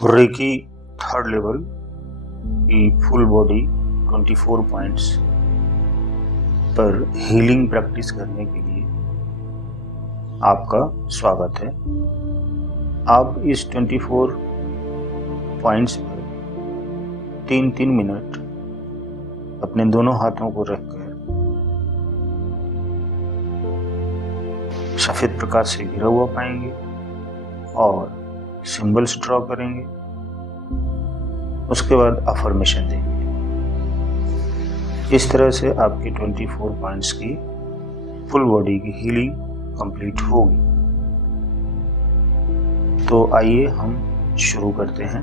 Recce third level की full body 24 points पर healing practice करने के लिए आपका स्वागत है। आप इस 24 पॉइंट्स पर 3-3 मिनट अपने दोनों हाथों को रखकर सफेद प्रकाश से घिरा हुआ पाएंगे और सिंबल्स ड्रॉ करेंगे। उसके बाद अफर्मेशन देंगे। इस तरह से आपकी 24 पॉइंट्स की फुल बॉडी की हीलिंग कंप्लीट होगी। तो आइए हम शुरू करते हैं।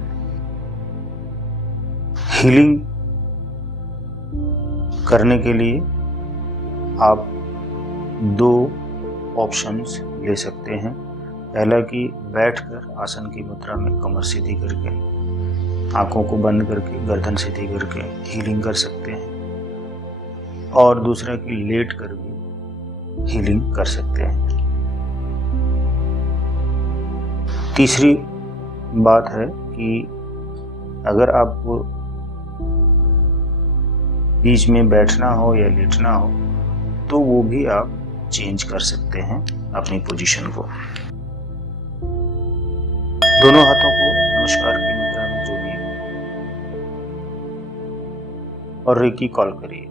हीलिंग करने के लिए आप दो ऑप्शंस ले सकते हैं। पहला कि बैठकर आसन की मुद्रा में कमर सीधी करके, आंखों को बंद करके, गर्दन सीधी करके हीलिंग कर सकते हैं, और दूसरा कि लेट कर भी हीलिंग कर सकते हैं। तीसरी बात है कि अगर आपको बीच में बैठना हो या लेटना हो तो वो भी आप चेंज कर सकते हैं अपनी पोजीशन को। दोनों हाथों को नमस्कार की मुद्रा में जोड़िए और रेकी कॉल करिए।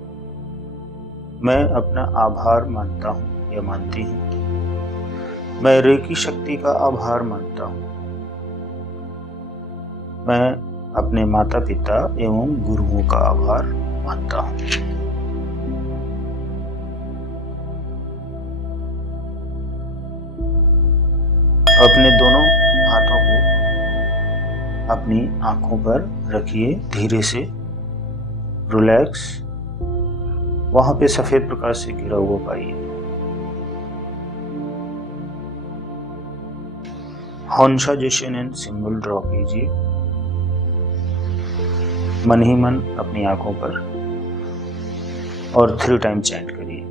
मैं अपना आभार मानता हूँ या मानती हूँ। मैं रेकी शक्ति का आभार मानता हूँ। मैं अपने माता पिता एवं गुरुओं का आभार मानता हूँ। अपने दोनों हाथों को अपनी आंखों पर रखिए, धीरे से रिलैक्स। वहां पे सफेद प्रकाश से घिरा हुआ पाइए। हॉन्शा जेशेनेन सिंबल ड्रॉ कीजिए मन ही मन अपनी आंखों पर और 3 टाइम चैंट करिए।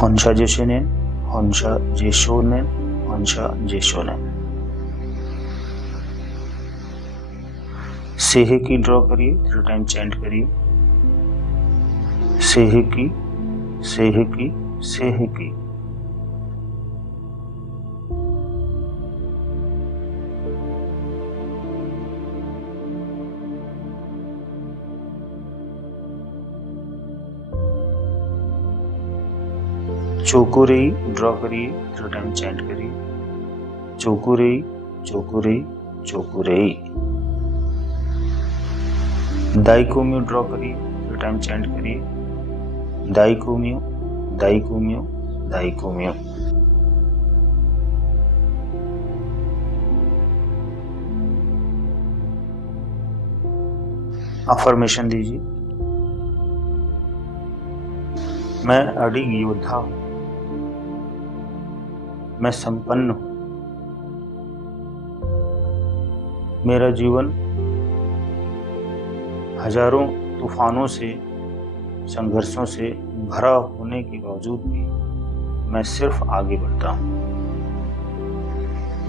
हॉन्शा जेशेनेन, हॉन्शा जेशोनेन, हॉन्शा जेशोनेन। सेहेकी ड्रॉ करिए, 3 टाइम चैंट करिए। सेहेकी, सेहेकी, सेहेकी। चोकुरेई ड्रॉ करिए, 3 टाइम चैंट करिए। चोकुरेई, चोकुरेई, चोकुरेई। दाइकोम्यू ड्रॉ करिए, 3 टाइम चैंट करिए। दाइकोम्यू, दाइकोम्यू, दाइकोम्यू। अफर्मेशन दीजिए। मैं अडिग योद्धा हूं। मैं संपन्न हूं। मेरा जीवन हजारों तूफानों से, संघर्षों से भरा होने के बावजूद भी मैं सिर्फ आगे बढ़ता हूं।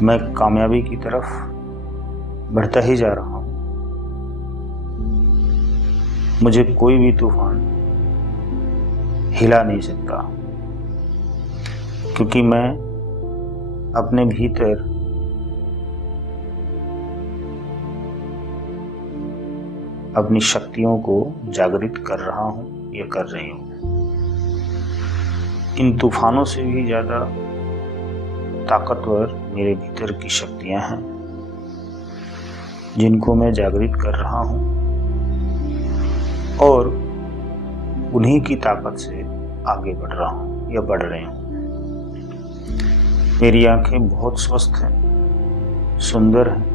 मैं कामयाबी की तरफ बढ़ता ही जा रहा हूं। मुझे कोई भी तूफान हिला नहीं सकता, क्योंकि मैं अपने भीतर अपनी शक्तियों को जागृत कर रहा हूं या कर रही हूं। इन तूफानों से भी ज्यादा ताकतवर मेरे भीतर की शक्तियां हैं, जिनको मैं जागृत कर रहा हूं, और उन्हीं की ताकत से आगे बढ़ रहा हूं या बढ़ रही हूं। मेरी आंखें बहुत स्वस्थ हैं, सुंदर हैं।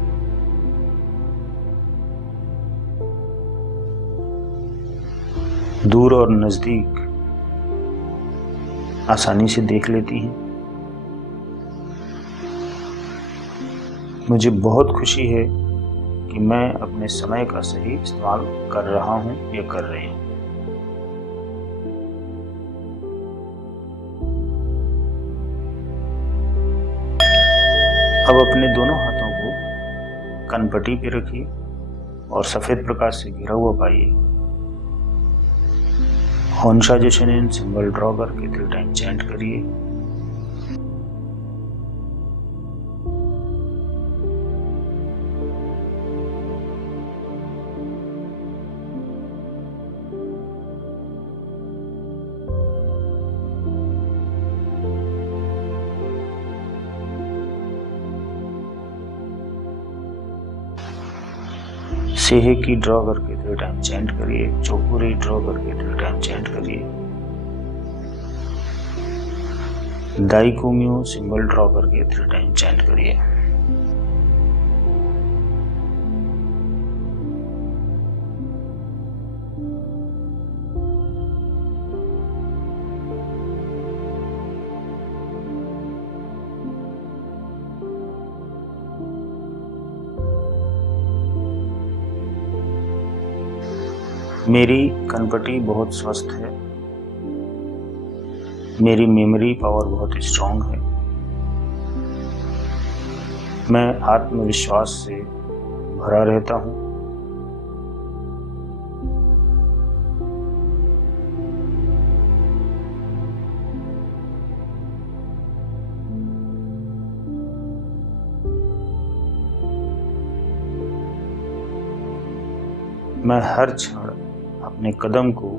दूर और नजदीक आसानी से देख लेती हैं। मुझे बहुत खुशी है कि मैं अपने समय का सही इस्तेमाल कर रहा हूं या कर रही हूं। अब अपने दोनों हाथों को कनपट्टी पे रखिए और सफ़ेद प्रकाश से घिरा हुआ पाइए। हॉन्शा जोशीन सिंबल ड्रॉ करके 3 टाइम चैंट करिए। सेहे की ड्रॉ करके 3 टाइम चैंट करिए। चोपुरी ड्रॉ करके 3 टाइम चैंट करिए। दाइकुम्यू सिंबल ड्रॉ करके 3 टाइम चैंट करिए। मेरी कनपट्टी बहुत स्वस्थ है। मेरी मेमोरी पावर बहुत स्ट्रांग है। मैं आत्मविश्वास से भरा रहता हूँ। मैं हर क्षण अपने कदम को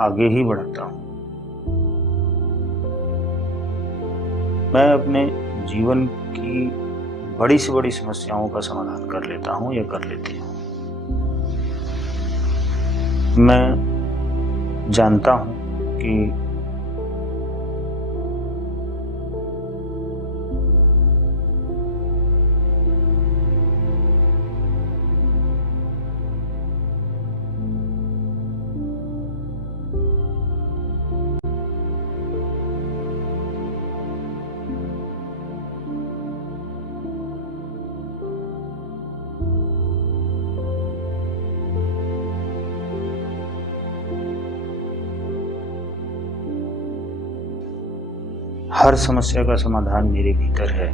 आगे ही बढ़ाता हूँ। मैं अपने जीवन की बड़ी से बड़ी समस्याओं का समाधान कर लेता हूँ या कर लेती हूँ। मैं जानता हूँ कि हर समस्या का समाधान मेरे भीतर है।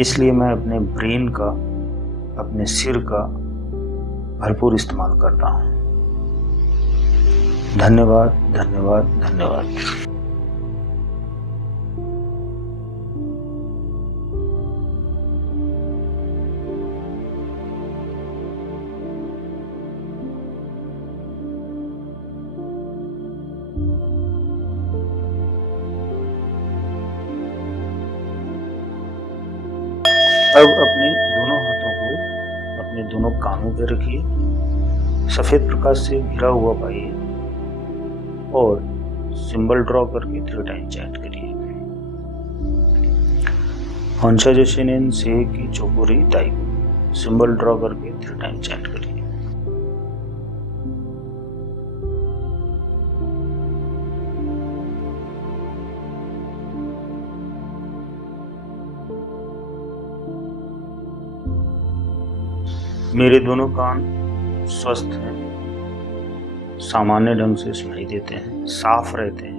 इसलिए मैं अपने ब्रेन का, अपने सिर का भरपूर इस्तेमाल करता हूँ। धन्यवाद, धन्यवाद, धन्यवाद। अब अपने दोनों हाथों को अपने दोनों कानों पर रखिए। सफ़ेद प्रकाश से घिरा हुआ पाइए और सिंबल ड्रॉ करके 3 टाइम चैंट करिए। हॉन्शा जोशीन सेहे की चोपुरी दाइकुम्यू सिंबल ड्रॉ करके 3 टाइम चैंट करिए। मेरे दोनों कान स्वस्थ हैं, सामान्य ढंग से सुनाई देते हैं, साफ रहते हैं।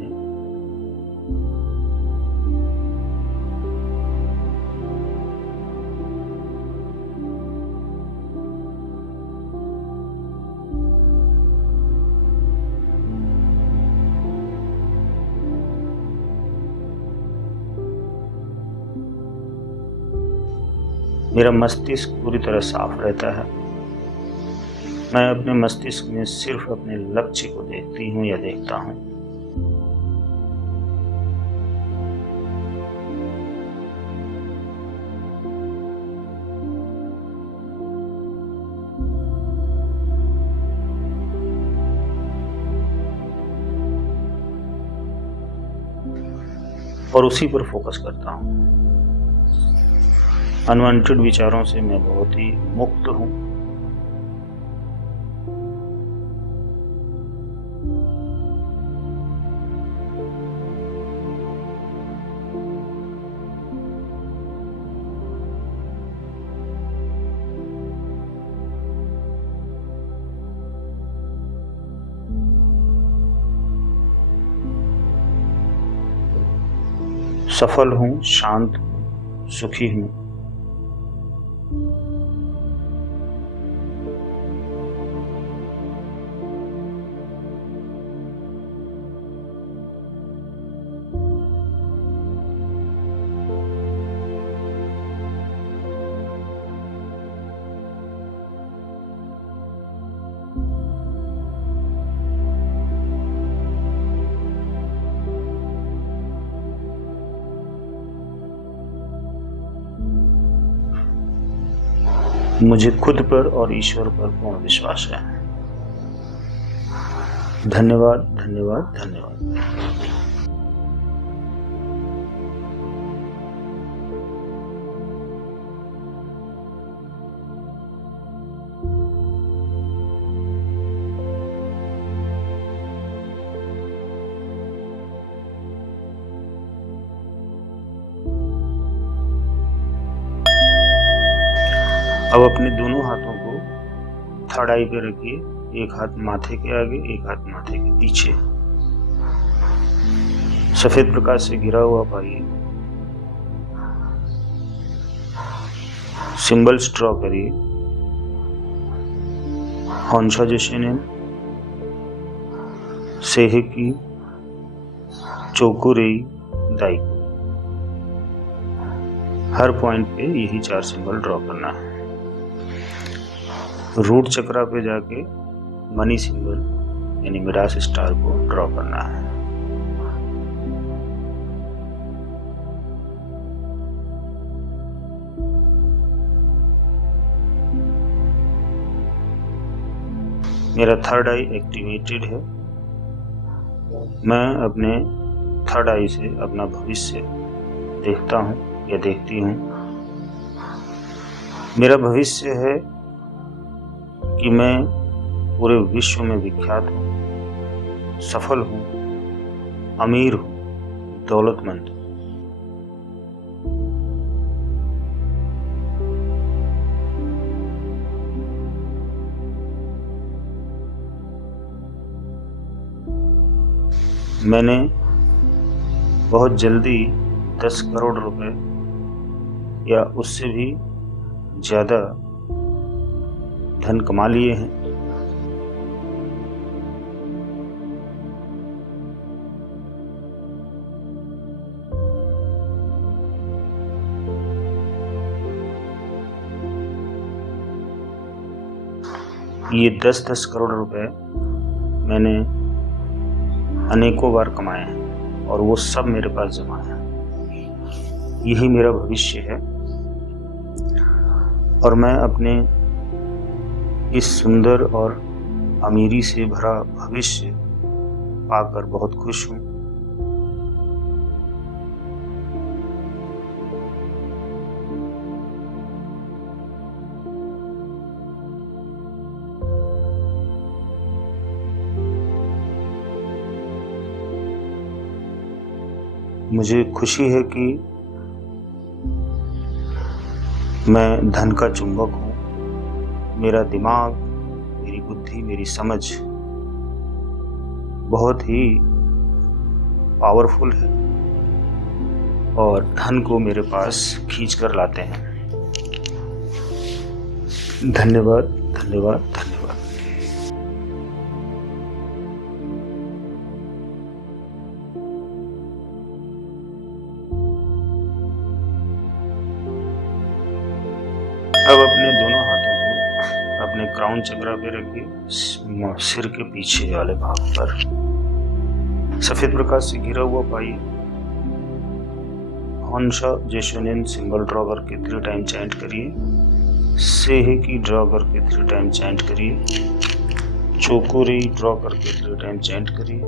मेरा मस्तिष्क पूरी तरह साफ रहता है। मैं अपने मस्तिष्क में सिर्फ अपने लक्ष्य को देखती हूँ या देखता हूँ। और उसी पर फोकस करता हूँ। अनवांटेड विचारों से मैं बहुत ही मुक्त हूँ। सफल हूँ, शांत हूँ, सुखी हूँ। मुझे खुद पर और ईश्वर पर पूर्ण विश्वास है। धन्यवाद, धन्यवाद, धन्यवाद। अब अपने दोनों हाथों को थर्ड आई पे रखिए, एक हाथ माथे के आगे, एक हाथ माथे के पीछे। सफेद प्रकाश से घिरा हुआ पाइए। सिंबल्स ड्रॉ करिए। हॉन्शा जेशेनेन, सेहेकी, चोकुरेई, दाइको। हर पॉइंट पे यही 4 सिंबल ड्रॉ करना है। रूट चक्रा पे जाके मनी सिंबल यानी मिडास स्टार को ड्रॉ करना है। मेरा थर्ड आई एक्टिवेटेड है। मैं अपने थर्ड आई से अपना भविष्य देखता हूँ या देखती हूँ। मेरा भविष्य है कि मैं पूरे विश्व में विख्यात हूँ, सफल हूँ, अमीर हूँ, दौलतमंद। मैंने बहुत जल्दी 10 करोड़ रुपए या उससे भी ज़्यादा धन कमा लिए हैं। ये 10-10 करोड़ रुपए मैंने अनेकों बार कमाए हैं और वो सब मेरे पास जमा है। यही मेरा भविष्य है और मैं अपने इस सुंदर और अमीरी से भरा भविष्य पाकर बहुत खुश हूँ। मुझे खुशी है कि मैं धन का चुंबक हूँ। मेरा दिमाग, मेरी बुद्धि, मेरी समझ बहुत ही पावरफुल है और धन को मेरे पास खींच कर लाते हैं। धन्यवाद, धन्यवाद, धन्यवाद। अब अपने दोनों हाथों को अपने क्राउन चक्रा पे रखिए, सिर के पीछे वाले भाग पर। सफेद प्रकाश से घिरा हुआ पाइए। हॉन्शा जेशोनेन सिंबल ड्रॉ करके 3 टाइम चैंट करिए। सेहेकी ड्रॉ करके 3 टाइम चैंट करिए। चोकुरेई ड्रॉ करके 3 टाइम चैंट करिए।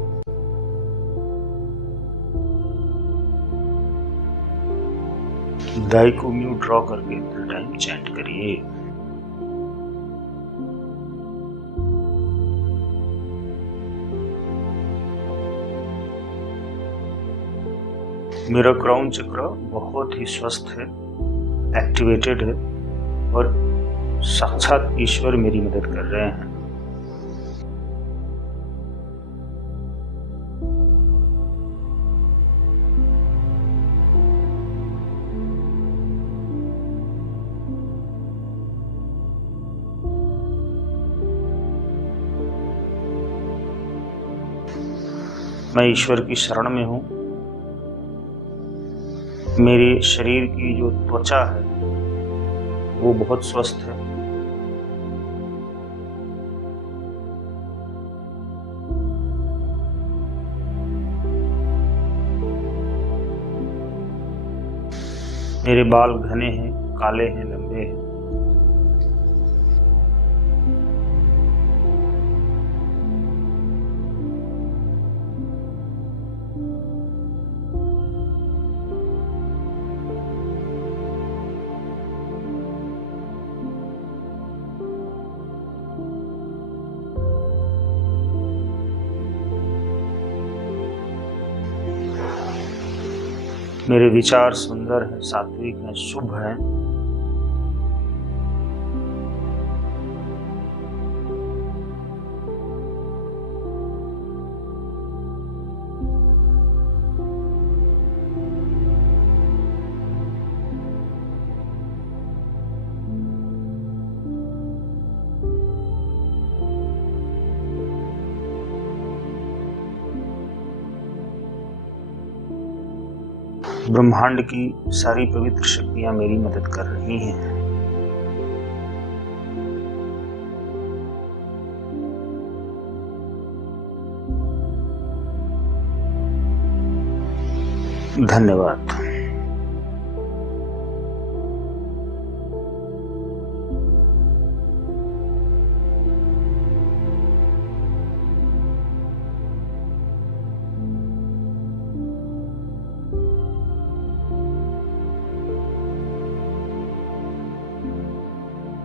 दाइकोम्यू ड्रॉ करके 3 टाइम चैंट करिए। मेरा क्राउन चक्र बहुत ही स्वस्थ है, एक्टिवेटेड है और साक्षात ईश्वर मेरी मदद कर रहे हैं। मैं ईश्वर की शरण में हूँ। मेरे शरीर की जो त्वचा है वो बहुत स्वस्थ है। मेरे बाल घने हैं, काले हैं, लंबे हैं। मेरे विचार सुंदर हैं, सात्विक हैं, शुभ हैं। ब्रह्मांड की सारी पवित्र शक्तियां मेरी मदद कर रही हैं। धन्यवाद।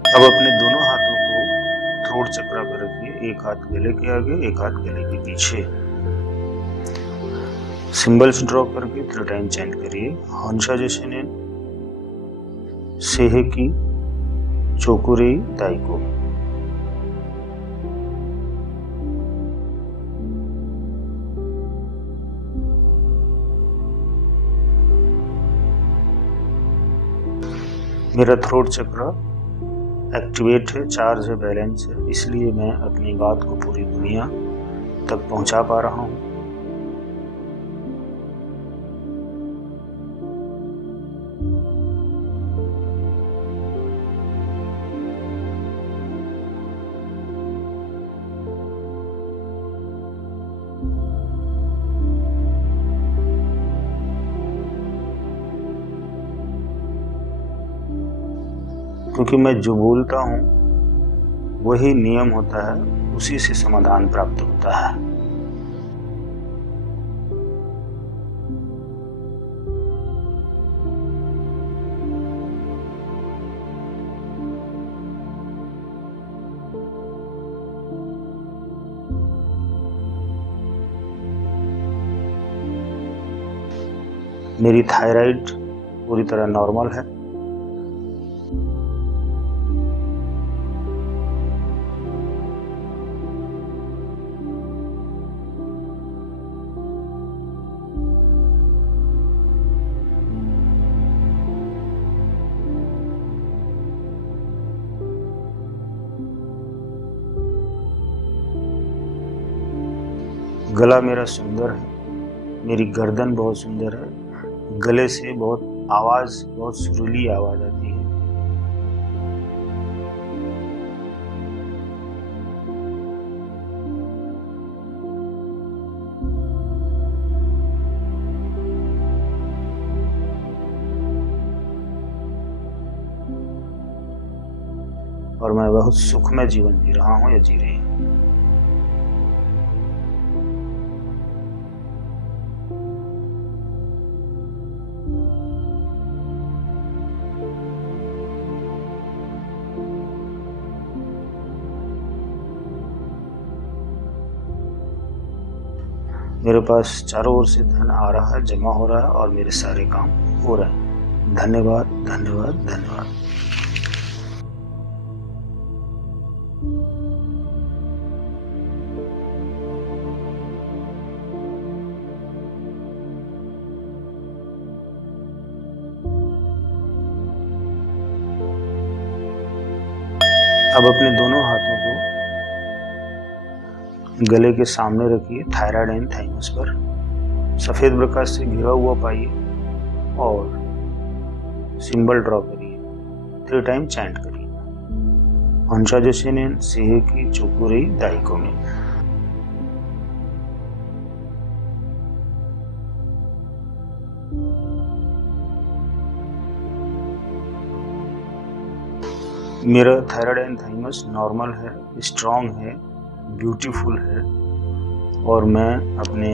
अब अपने दोनों हाथों को थ्रोट चक्र पर रखिए, एक हाथ गले के आगे, एक हाथ गले के पीछे। सिंबल्स ड्रॉ करके 3 टाइम चैंट करिए। हंसा जैसे सेहेकी चोकुरेई दाइको। मेरा थ्रोट चक्र एक्टिवेट है, चार्ज है, बैलेंस है, इसलिए मैं अपनी बात को पूरी दुनिया तक पहुंचा पा रहा हूं। क्योंकि मैं जो बोलता हूँ वही नियम होता है, उसी से समाधान प्राप्त होता है। मेरी थायराइड पूरी तरह नॉर्मल है। गला मेरा सुंदर है, मेरी गर्दन बहुत सुंदर है, गले से बहुत सुरीली आवाज आती है। और मैं बहुत सुखमय जीवन जी रहा हूं या जी रही हूं। मेरे पास चारों ओर से धन आ रहा है, जमा हो रहा है और मेरे सारे काम हो रहे हैं। धन्यवाद, धन्यवाद, धन्यवाद। अब अपने दोनों हाथों को गले के सामने रखिए, थायराइड एंड थाइमस पर सफेद प्रकाश से घिरा हुआ पाइए और सिंबल ड्रॉ करिए। 3 टाइम चैंट करिए। हंसा जैसे ने सेहेकी चोकुरेई दाइको में। मेरा थायराइड एंड थाइमस नॉर्मल है, स्ट्रॉन्ग है, ब्यूटीफुल है और मैं अपने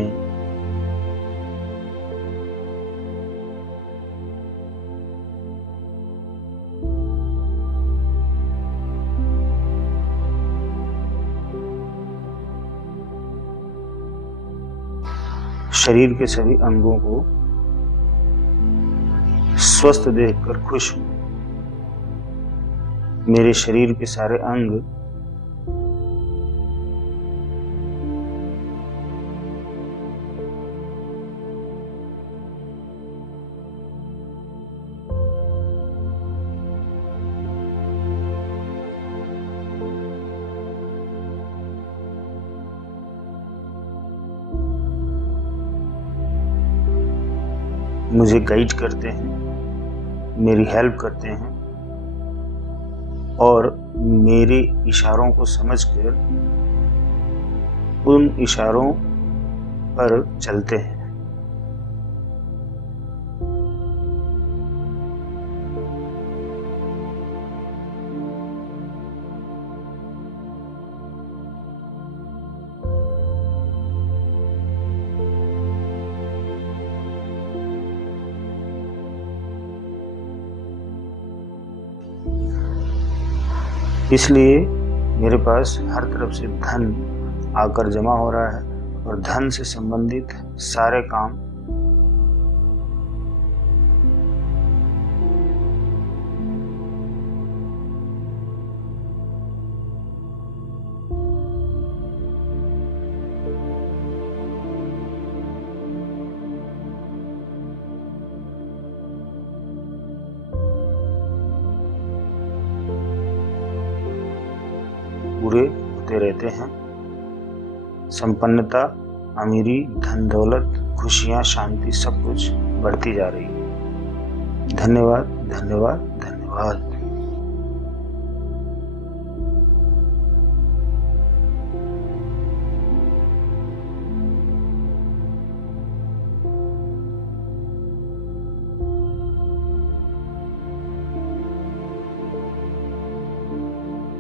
शरीर के सभी अंगों को स्वस्थ देखकर खुश हूँ। मेरे शरीर के सारे अंग मुझे गाइड करते हैं, मेरी हेल्प करते हैं और मेरे इशारों को समझकर उन इशारों पर चलते हैं। इसलिए मेरे पास हर तरफ से धन आकर जमा हो रहा है और धन से संबंधित सारे काम पूरे होते रहते हैं। संपन्नता, अमीरी, धन दौलत, खुशियां, शांति सब कुछ बढ़ती जा रही है। धन्यवाद, धन्यवाद, धन्यवाद।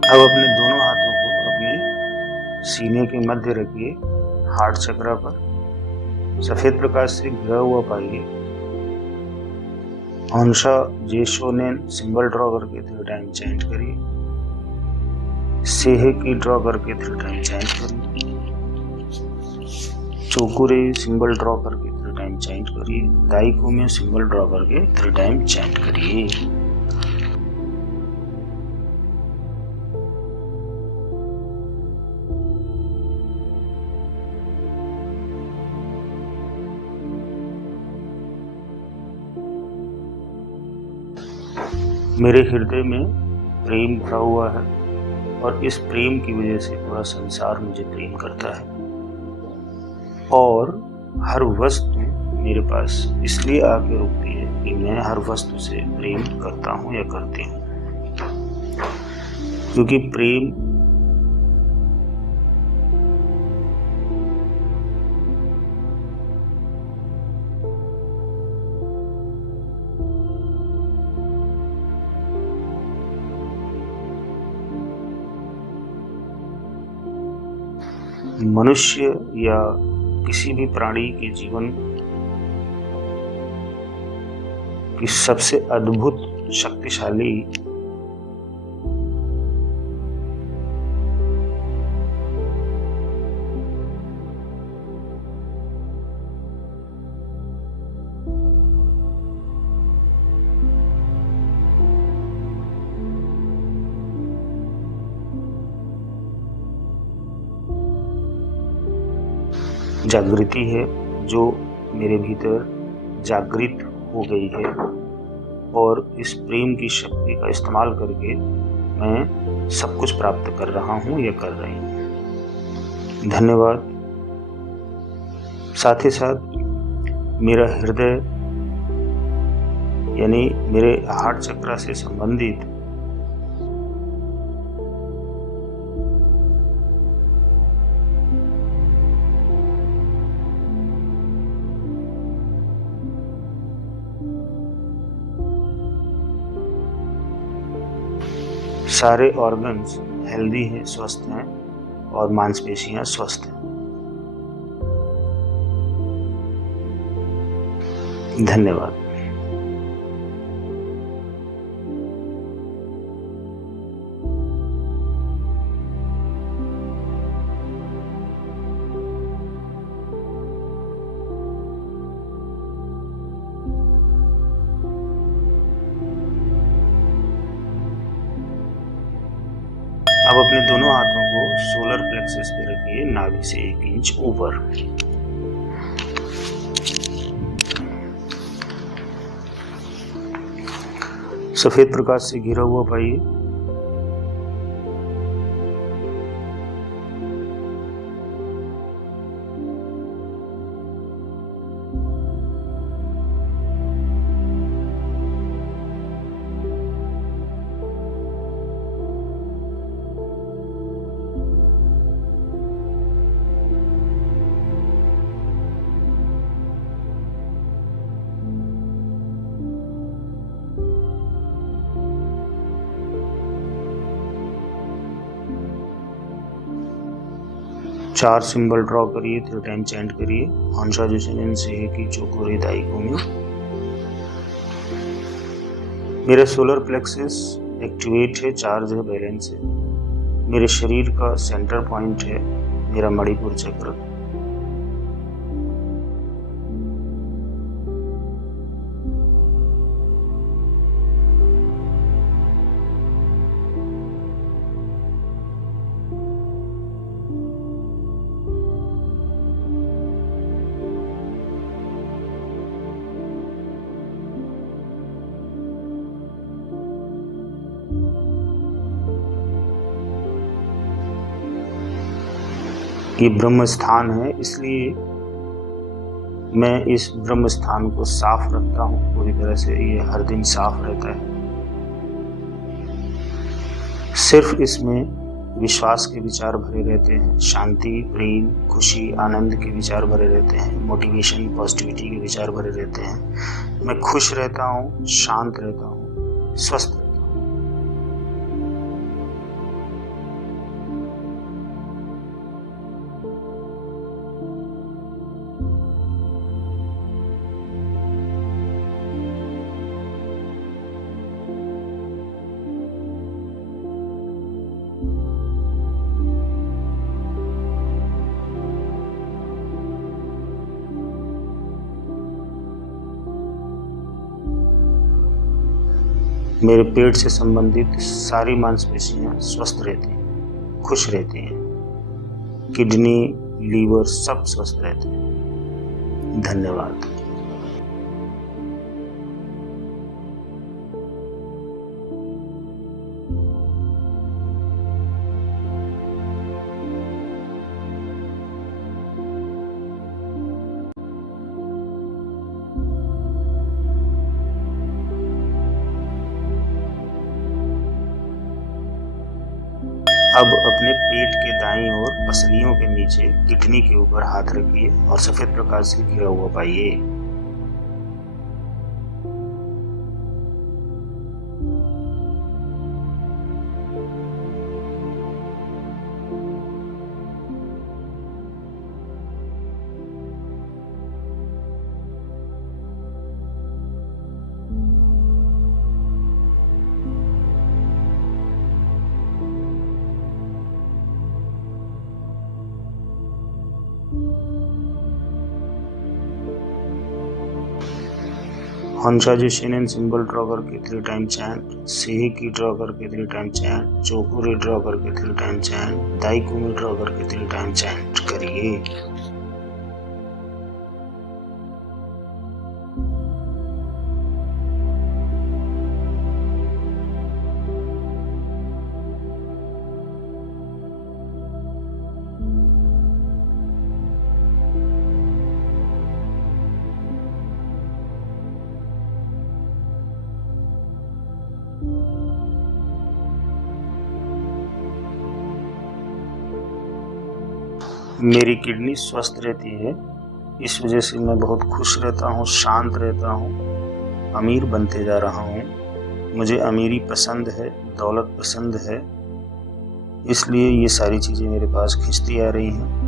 अब अपने दोनों हाथों को अपने सीने के मध्य रखिए, हार्ट चक्र पर सफेद प्रकाश से घिरा हुआ पाइए। हंसा जेशोनेन सिंबल ड्रॉ करके 3 टाइम चैंट करिए। सेहे की ड्रॉ करके 3 टाइम चैंट करिए। चोकुरे सिंबल ड्रॉ करके 3 टाइम चैंट करिए। दाइको में सिंबल ड्रॉ करके 3 टाइम चैंट करिए। मेरे हृदय में प्रेम भरा हुआ है और इस प्रेम की वजह से पूरा संसार मुझे प्रेम करता है और हर वस्तु मेरे पास इसलिए आके रुकती है कि मैं हर वस्तु से प्रेम करता हूँ या करती हूँ, क्योंकि प्रेम मनुष्य या किसी भी प्राणी के जीवन की सबसे अद्भुत शक्तिशाली जागृति है जो मेरे भीतर जागृत हो गई है और इस प्रेम की शक्ति का इस्तेमाल करके मैं सब कुछ प्राप्त कर रहा हूँ या कर रही हूँ। धन्यवाद। साथ ही साथ मेरा हृदय यानी मेरे हार्ट चक्र से संबंधित सारे ऑर्गन्स हेल्दी हैं, स्वस्थ हैं और मांसपेशियां स्वस्थ हैं। धन्यवाद। अब अपने दोनों हाथों को सोलर प्लेक्सस पे रखिए, नाभि से 1 इंच ऊपर। सफेद प्रकाश से घिरा हुआ पाइए। चार सिंबल ड्रॉ करिए, 3 टाइम चैंट करिए। हंसा जोशिन से की चोकोरे दाइकोमी। मेरा सोलर प्लेक्सस एक्टिवेट है, चार्ज है, बैलेंस है। मेरे शरीर का सेंटर पॉइंट है मेरा मणिपुर चक्र। ये ब्रह्म स्थान है, इसलिए मैं इस ब्रह्म स्थान को साफ रखता हूँ पूरी तरह से। ये हर दिन साफ रहता है। सिर्फ इसमें विश्वास के विचार भरे रहते हैं, शांति, प्रेम, खुशी, आनंद के विचार भरे रहते हैं, मोटिवेशन, पॉजिटिविटी के विचार भरे रहते हैं। मैं खुश रहता हूँ, शांत रहता हूँ, स्वस्थ रहता हूँ। मेरे पेट से संबंधित सारी मांसपेशियां स्वस्थ रहती हैं, खुश रहती हैं। किडनी, लीवर सब स्वस्थ रहते हैं। धन्यवाद। अब अपने पेट के दाईं ओर पसलियों के नीचे किडनी के ऊपर हाथ रखिए और सफेद प्रकाश से घिरा हुआ पाइए। हंसा जी शेनन सिंबल ड्रॉ करके 3 टाइम चैंट, सेही की ड्रॉ करके 3 टाइम चैंट, चोकुरी ड्रॉ करके 3 टाइम चैंट, दाइकुमी ड्रॉ करके 3 टाइम चैंट करिए। मेरी किडनी स्वस्थ रहती है, इस वजह से मैं बहुत खुश रहता हूँ, शांत रहता हूँ, अमीर बनते जा रहा हूँ। मुझे अमीरी पसंद है, दौलत पसंद है, इसलिए ये सारी चीज़ें मेरे पास खिंचती आ रही हैं।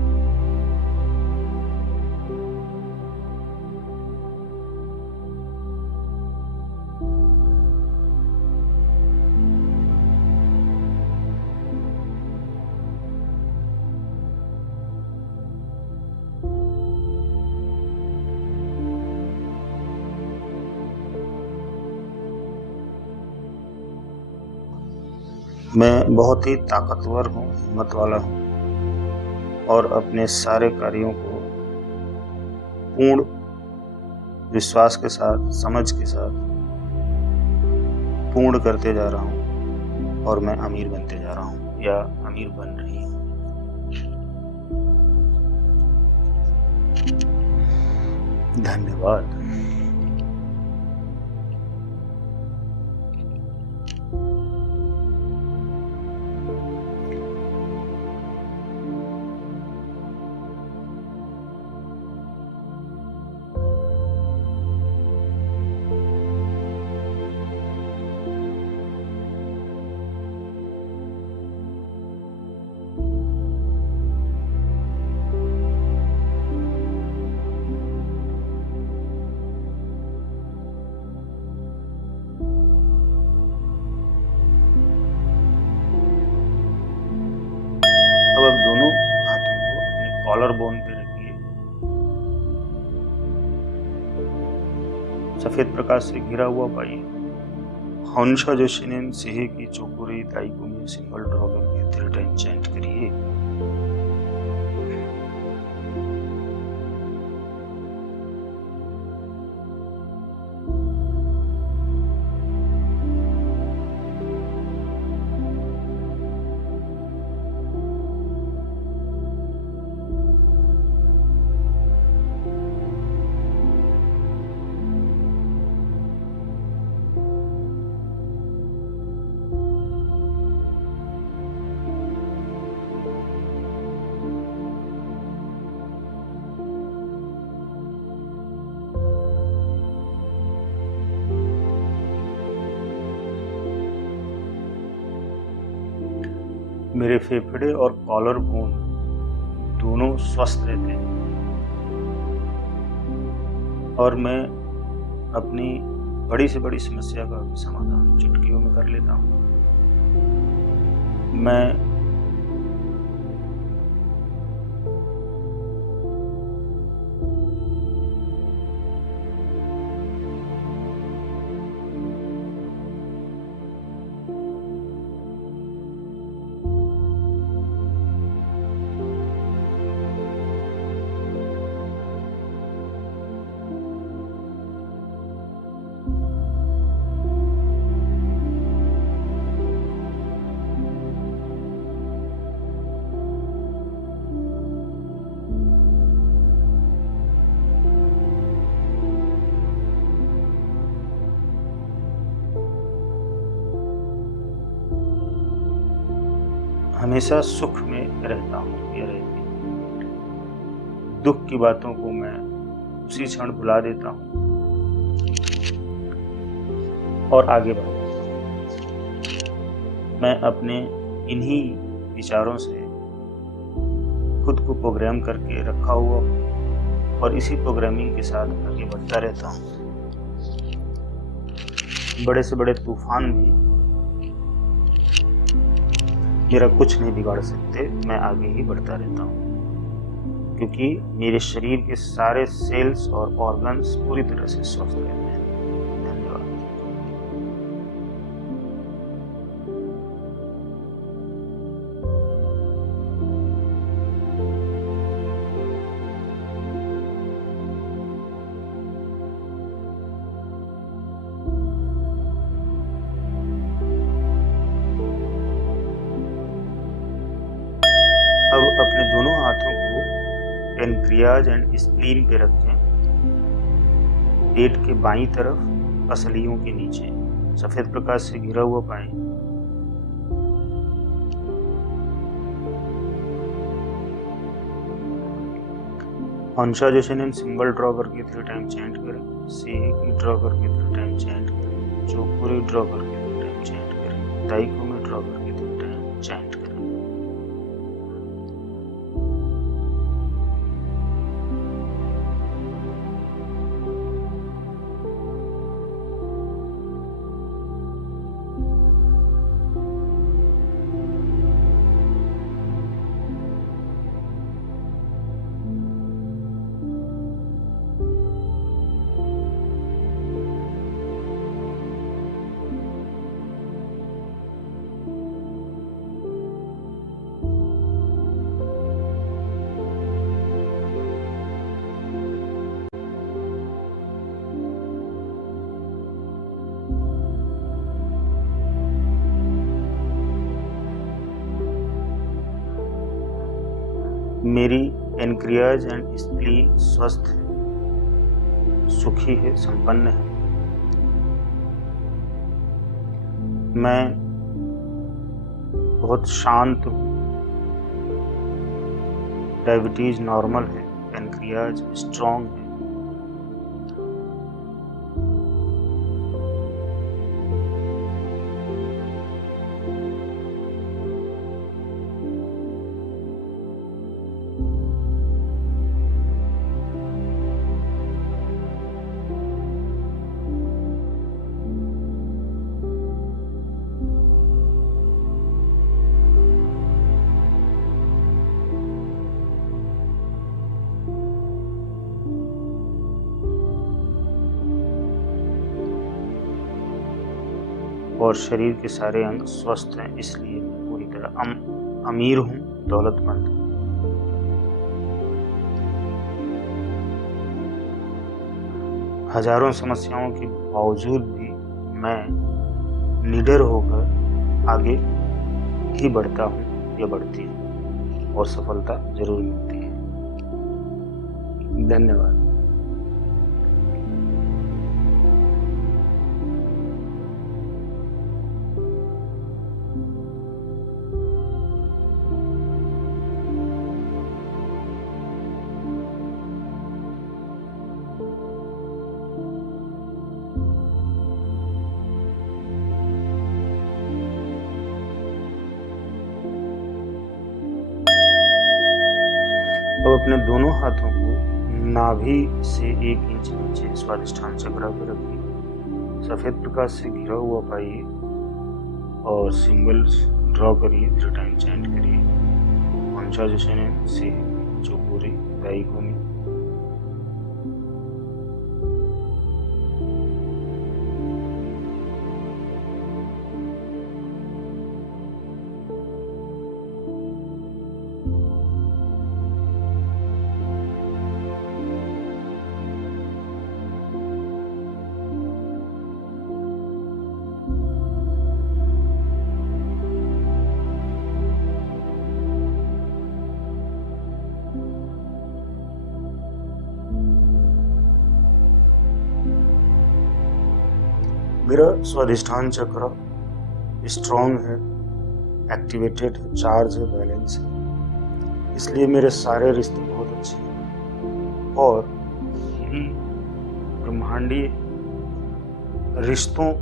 मैं बहुत ही ताकतवर हूँ, हिम्मत वाला हूँ और अपने सारे कार्यों को पूर्ण विश्वास के साथ, समझ के साथ पूर्ण करते जा रहा हूँ और मैं अमीर बनते जा रहा हूँ या अमीर बन रही हूँ। धन्यवाद। अब आप दोनों हाथों को अपने कॉलर बोन पे रखिए। सफेद प्रकाश से घिरा हुआ पाइए। हंशा जोशिनेन सिहे की चोकुरी दाइको में सिंगल ड्रॉ करके 3 टाइम चैंट करिए। मेरे फेफड़े और कॉलर बोन दोनों स्वस्थ रहते हैं और मैं अपनी बड़ी से बड़ी समस्या का भी समाधान चुटकियों में कर लेता हूँ। मैं हमेशा सुख में रहता हूँ या रहती हूँ। दुख की बातों को मैं उसी क्षण भुला देता हूँ और आगे बढ़ता हूँ। मैं अपने इन्हीं विचारों से खुद को प्रोग्राम करके रखा हुआ हूँ और इसी प्रोग्रामिंग के साथ आगे बढ़ता रहता हूँ। बड़े से बड़े तूफान भी मेरा कुछ नहीं बिगाड़ सकते। मैं आगे ही बढ़ता रहता हूँ क्योंकि मेरे शरीर के सारे सेल्स और ऑर्गन्स पूरी तरह से स्वस्थ रहते हैं। धन्यवाद। अब अपने दोनों हाथों को पेनक्रियाज एंड स्प्लीन पे रखें। पेट के बाईं तरफ पसलियों के नीचे सफेद प्रकाश से घिरा हुआ पाएं। हंशा जोशिनेन सिंगल ड्रॉ करके 3 टाइम चैंट करें। सिही ड्रॉ करके 3 टाइम चैंट करें। चोकुरी ड्रॉ करके 3 टाइम चैंट करें। दाइको में ड्रॉ करके 3 टाइम चैंट करें। मेरी पेनक्रियाज एंड स्प्लीन स्वस्थ है, सुखी है, संपन्न है। मैं बहुत शांत हूँ। डायबिटीज नॉर्मल है, पेनक्रियाज स्ट्रॉन्ग है। और शरीर के सारे अंग स्वस्थ हैं, इसलिए मैं पूरी तरह अमीर हूँ, दौलतमंद हूँ। हजारों समस्याओं के बावजूद भी मैं निडर होकर आगे ही बढ़ता हूँ या बढ़ती हूँ और सफलता जरूर मिलती है। धन्यवाद। अब अपने दोनों हाथों को नाभि से 1 इंच नीचे स्वादिष्ठान चक्र पर रखिए। सफेद प्रकाश से घिरा हुआ पाइए और सिंबल्स ड्रॉ करिए। 3 टाइम चैंट करिए। वंशा जशने से चोपुरी दाइगुमी। मेरा स्वादिष्ठान चक्र स्ट्रॉन्ग है, एक्टिवेटेड है, चार्ज है, बैलेंस है, इसलिए मेरे सारे रिश्ते बहुत अच्छे हैं। और यही ब्रह्मांडीय रिश्तों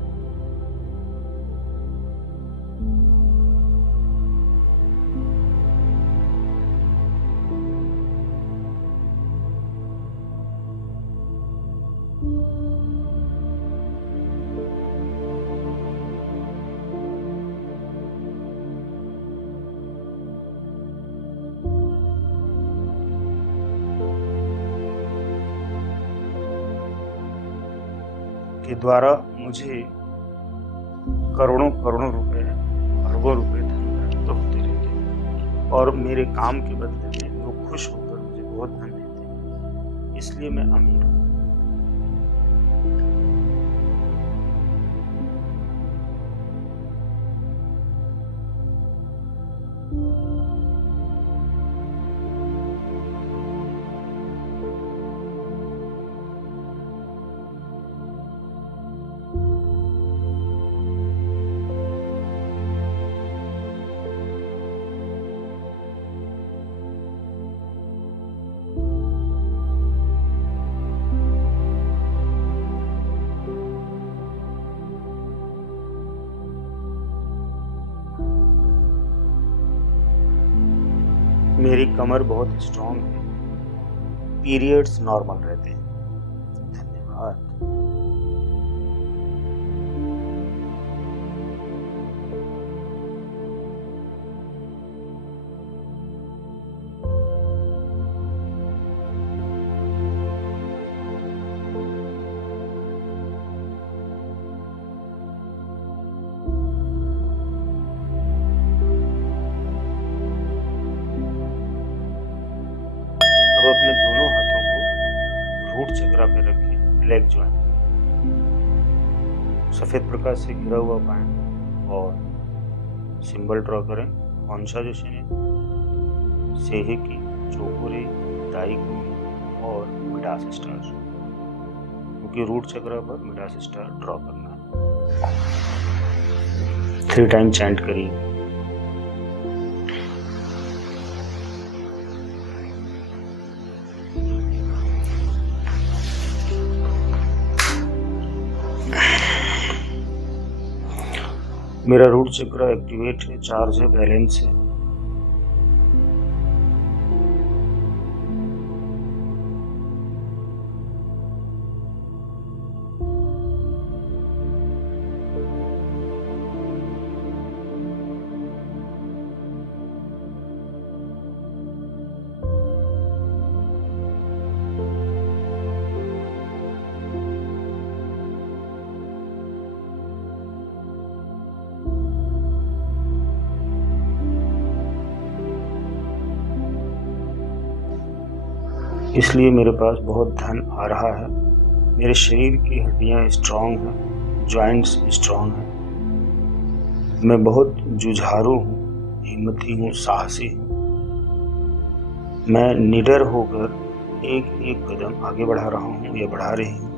के द्वारा मुझे करोड़ों करोड़ों रुपए, अरबों रुपए धन प्राप्त होते रहते हैं और मेरे काम के बदले में लोग खुश होकर मुझे बहुत धन देते हैं, इसलिए मैं अमीर हूँ। मेरी कमर बहुत स्ट्रॉन्ग है, पीरियड्स नॉर्मल रहते हैं। धन्यवाद। अब अपने दोनों हाथों को रूट चक्र पे रखें, लेग ज्वाइंट। सफेद प्रकाश से घिरा हुआ पाएं और सिंबल ड्रॉ करें। वंशा जशने सेहिकी चोकुरे, दाईकुमी और मिडास स्टार, क्योंकि रूट चक्र पर मिडास स्टार ड्रॉ करना है। 3 टाइम चैंट करिए। मेरा रूट चक्र एक्टिवेट है, चार्ज है, बैलेंस है। इसलिए मेरे पास बहुत धन आ रहा है। मेरे शरीर की हड्डियां स्ट्रांग हैं, जॉइंट्स स्ट्रांग हैं। मैं बहुत जुझारू हूँ, हिम्मती हूँ, साहसी हूँ। मैं निडर होकर एक एक कदम आगे बढ़ा रहा हूँ या बढ़ा रही हूँ।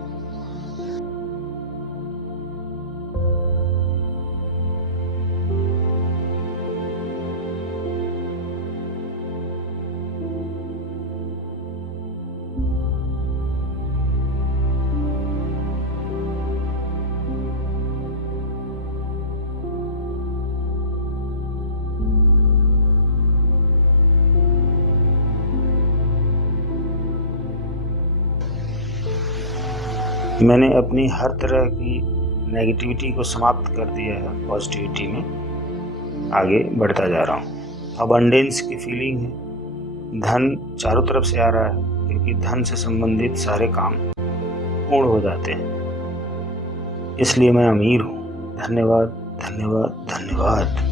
मैंने अपनी हर तरह की नेगेटिविटी को समाप्त कर दिया है, पॉजिटिविटी में आगे बढ़ता जा रहा हूँ। अबंडेंस की फीलिंग है, धन चारों तरफ से आ रहा है, क्योंकि धन से संबंधित सारे काम पूर्ण हो जाते हैं, इसलिए मैं अमीर हूँ। धन्यवाद, धन्यवाद, धन्यवाद।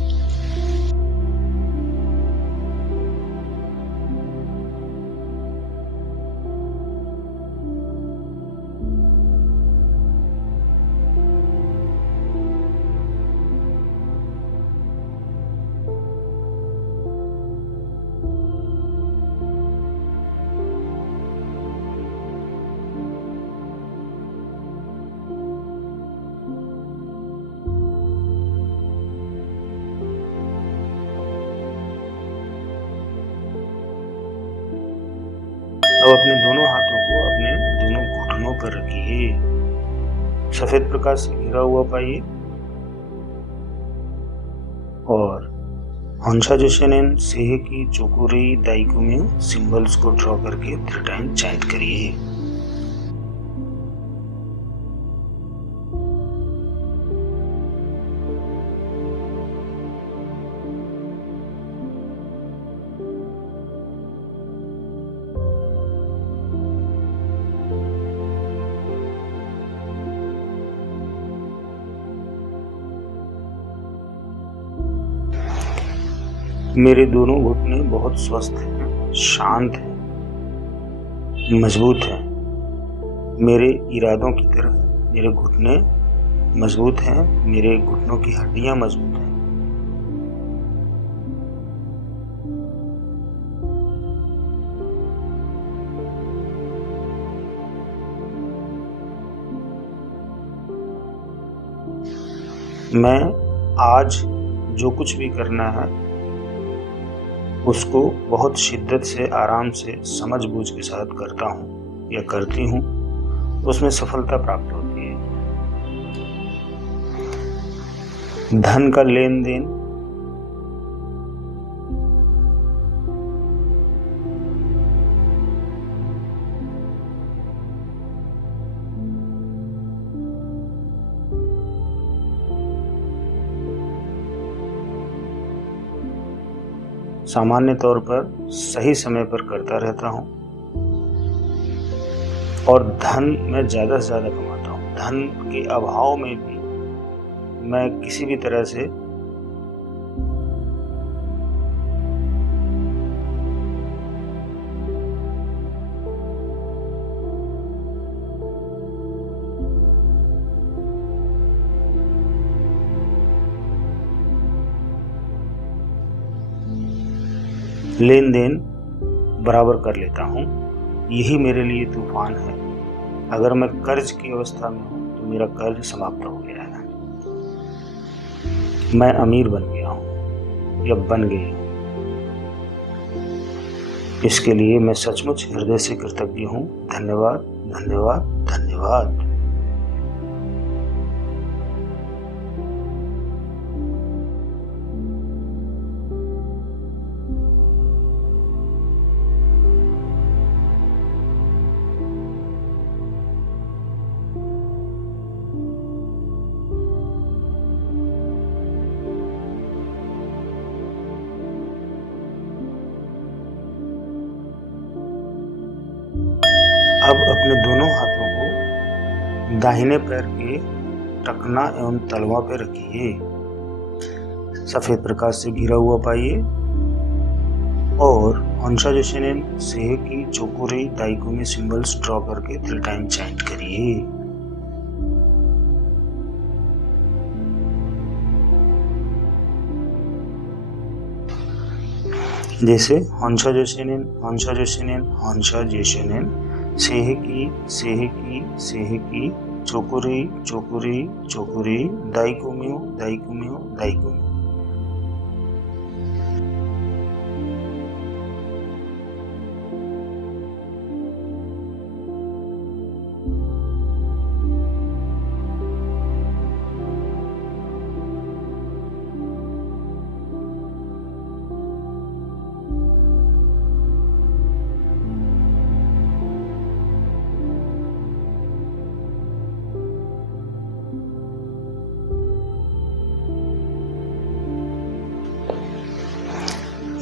अब अपने दोनों हाथों को अपने दोनों घुटनों पर रखिए। सफेद प्रकाश से घिरा हुआ पाइए और हंसा जोशेनेन सेहेकी चोकुरी दाईकुमी सिंबल्स को ड्रॉ करके 3 टाइम चैंट करिए। मेरे दोनों घुटने बहुत स्वस्थ हैं, शांत हैं, मजबूत हैं। मेरे इरादों की तरह मेरे घुटने मजबूत हैं, मेरे घुटनों की हड्डियां मजबूत हैं। मैं आज जो कुछ भी करना है उसको बहुत शिद्दत से, आराम से, समझ बूझ के साथ करता हूँ या करती हूँ, उसमें सफलता प्राप्त होती है। धन का लेन देन सामान्य तौर पर सही समय पर करता रहता हूँ और धन मैं ज़्यादा से ज़्यादा कमाता हूँ। धन के अभाव में भी मैं किसी भी तरह से लेन देन बराबर कर लेता हूँ, यही मेरे लिए तूफान है। अगर मैं कर्ज की अवस्था में हूँ तो मेरा कर्ज समाप्त हो गया है। मैं अमीर बन गया हूँ या बन गई हूँ, इसके लिए मैं सचमुच हृदय से कृतज्ञ हूँ। धन्यवाद, धन्यवाद, धन्यवाद। अब अपने दोनों हाथों को दाहिने पैर के टखना एवं तलवा पे रखिए। सफेद प्रकाश से घिरा हुआ पाइए और हंसा जोशीनेन सेहेकी चोकुरी दाइकुमी सिंबल्स ड्रॉ करके 3 टाइम चैंट करिए। जैसे हंसा जोशीनेन, हंसा जोशीनेन, हंसा जोशीनेन, सेहेकी सेहेकी सेहेकी चोकुरी चोकुरी चोकुरी दाइकुमियो दाइकुमियो दाइकुमियो।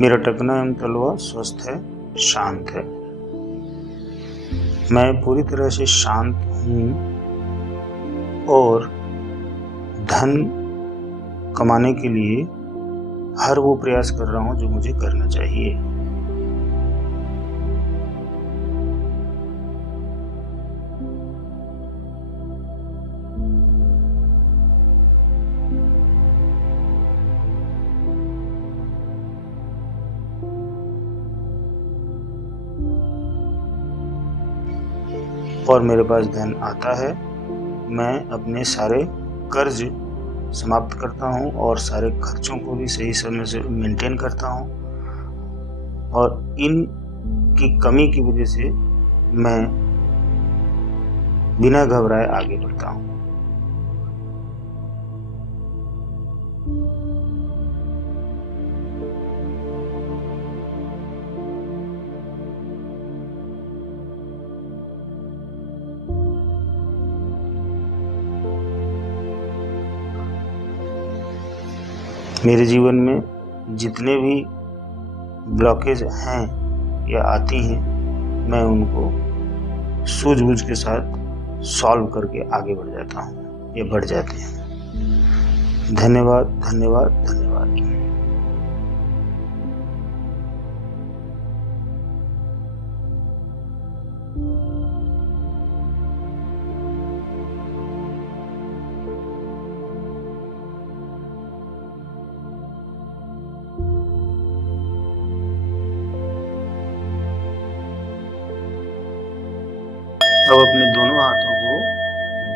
मेरा टखना एवं तलवा स्वस्थ है, शांत है। मैं पूरी तरह से शांत हूँ और धन कमाने के लिए हर वो प्रयास कर रहा हूँ जो मुझे करना चाहिए। और मेरे पास धन आता है। मैं अपने सारे कर्ज समाप्त करता हूँ और सारे खर्चों को भी सही समय से मेंटेन करता हूँ और इन की कमी की वजह से मैं बिना घबराए आगे बढ़ता हूँ। मेरे जीवन में जितने भी ब्लॉकेज हैं या आती हैं, मैं उनको सूझबूझ के साथ सॉल्व करके आगे बढ़ जाता हूँ या बढ़ जाते हैं। धन्यवाद, धन्यवाद, धन्यवाद। अब अपने दोनों हाथों को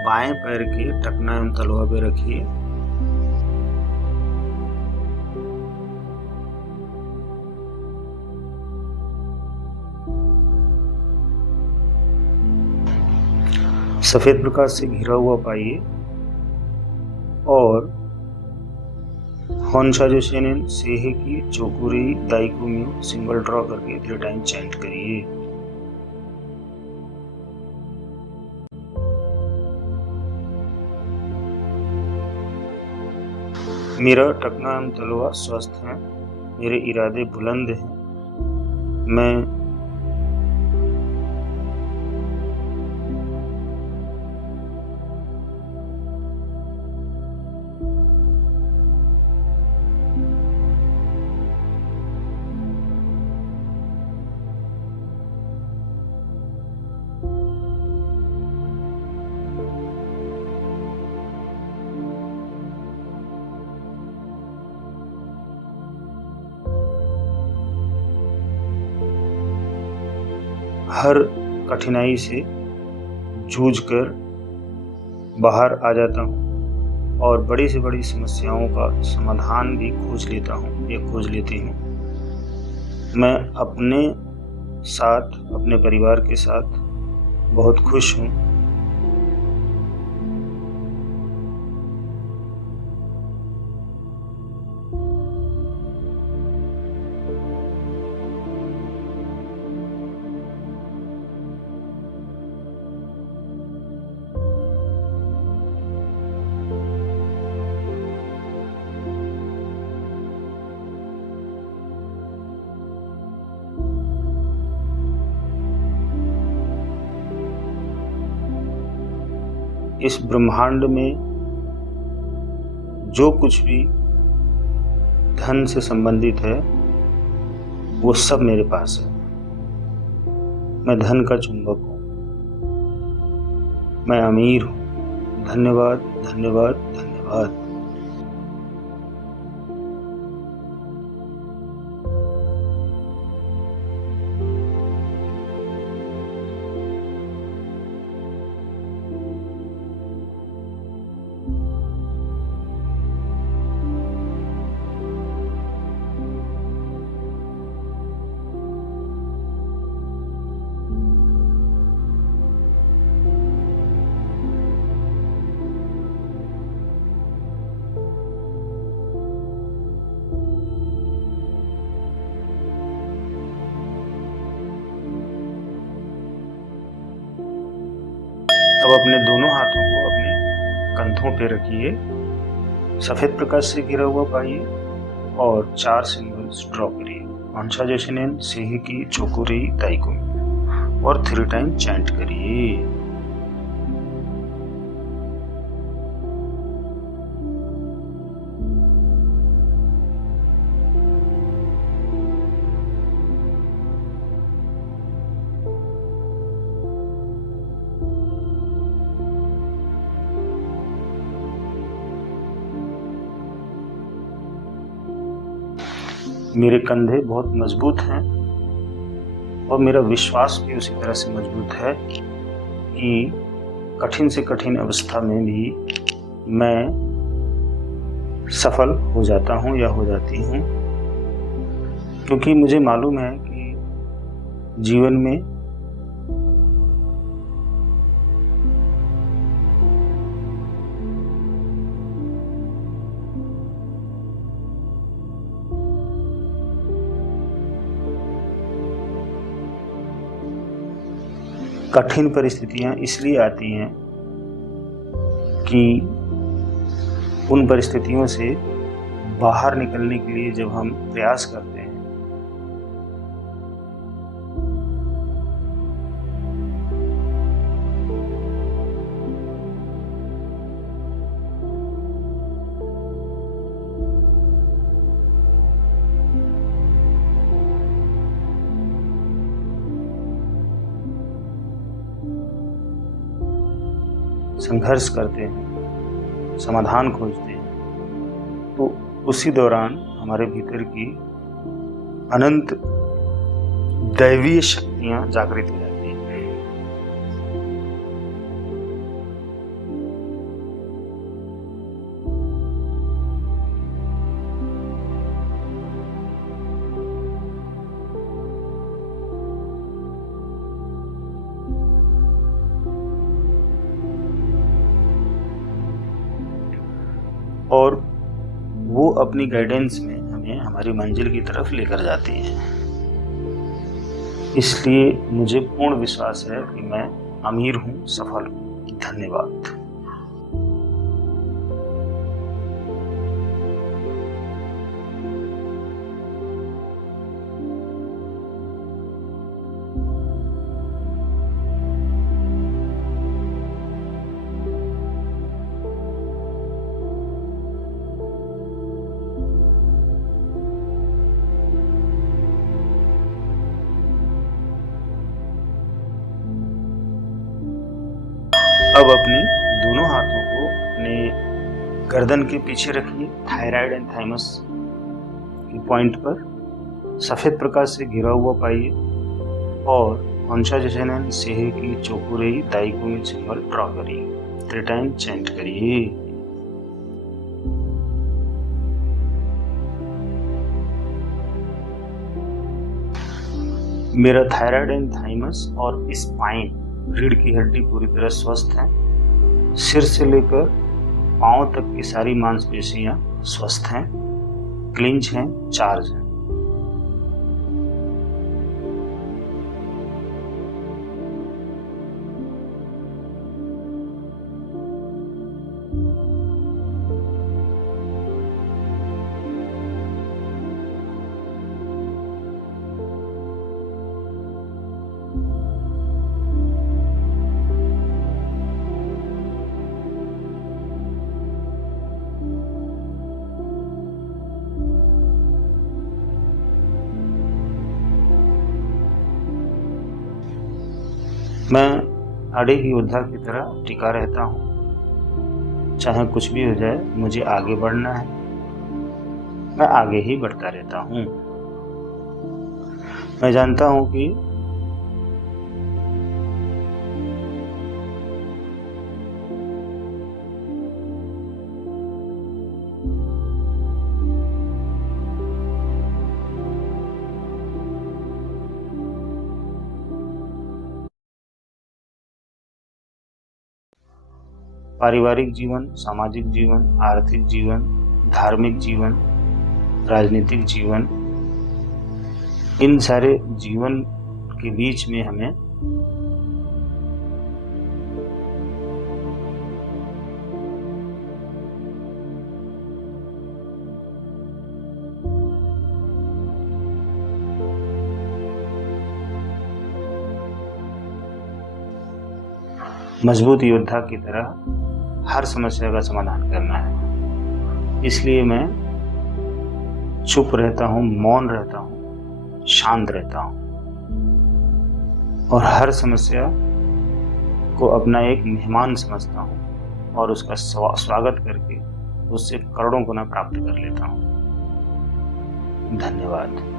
बाएं पैर के टखना एवं तलवा पे रखिए। सफेद प्रकाश से घिरा हुआ पाइए और हॉन्शा जोशीनेन सेहेकी चोकुरी दाइकुमियो सिंबल ड्रॉ करके 3 टाइम चैंट करिए। मेरा टखना एवं तलवा स्वस्थ है। मेरे इरादे बुलंद हैं। मैं हर कठिनाई से जूझकर बाहर आ जाता हूँ और बड़ी से बड़ी समस्याओं का समाधान भी खोज लेता हूँ या खोज लेती हूँ। मैं अपने साथ, अपने परिवार के साथ बहुत खुश हूँ। इस ब्रह्मांड में जो कुछ भी धन से संबंधित है वो सब मेरे पास है। मैं धन का चुंबक हूँ, मैं अमीर हूँ। धन्यवाद, धन्यवाद, धन्यवाद। अब अपने दोनों हाथों को अपने कंधों पे रखिए, सफेद प्रकाश से घिरा हुआ पाइए और 4 सिंबल्स ड्रॉ करिए। मानसा जोशिनेन सेही की चोकुरी ताइकुम और 3 टाइम चैंट करिए। मेरे कंधे बहुत मजबूत हैं और मेरा विश्वास भी उसी तरह से मजबूत है कि कठिन से कठिन अवस्था में भी मैं सफल हो जाता हूँ या हो जाती हूँ, क्योंकि मुझे मालूम है कि जीवन में कठिन परिस्थितियां इसलिए आती हैं कि उन परिस्थितियों से बाहर निकलने के लिए जब हम प्रयास करते हैं संघर्ष करते हैं, समाधान खोजते हैं, तो उसी दौरान हमारे भीतर की अनंत दैवीय शक्तियां जागृत हो जाती हैं। और वो अपनी गाइडेंस में हमें हमारी मंजिल की तरफ लेकर जाती है। इसलिए मुझे पूर्ण विश्वास है कि मैं अमीर हूँ, सफल हूँ। धन्यवाद। अब अपने दोनों हाथों को अपने गर्दन के पीछे रखिए, थायराइड एंड थाइमस के पॉइंट पर। सफेद प्रकाश से घिरा हुआ पाइए और हंसा जैसे सेहे की चोकुरेई दाइको में सिंबल ड्रॉ करिए, 3 टाइम चेंट करिए। मेरा थायराइड एंड थाइमस और स्पाइन, रीढ़ की हड्डी पूरी तरह स्वस्थ है। सिर से लेकर पांव तक की सारी मांसपेशियां स्वस्थ हैं, क्लिंच हैं, चार्ज हैं। मैं अड़े की योद्धा की तरह टिका रहता हूँ। चाहे कुछ भी हो जाए, मुझे आगे बढ़ना है। मैं आगे ही बढ़ता रहता हूँ। मैं जानता हूँ कि पारिवारिक जीवन, सामाजिक जीवन, आर्थिक जीवन, धार्मिक जीवन, राजनीतिक जीवन, इन सारे जीवन के बीच में हमें मजबूत योद्धा की तरह हर समस्या का समाधान करना है। इसलिए मैं चुप रहता हूँ, मौन रहता हूँ, शांत रहता हूँ और हर समस्या को अपना एक मेहमान समझता हूँ और उसका स्वागत करके उससे करोड़ों गुना प्राप्त कर लेता हूँ। धन्यवाद।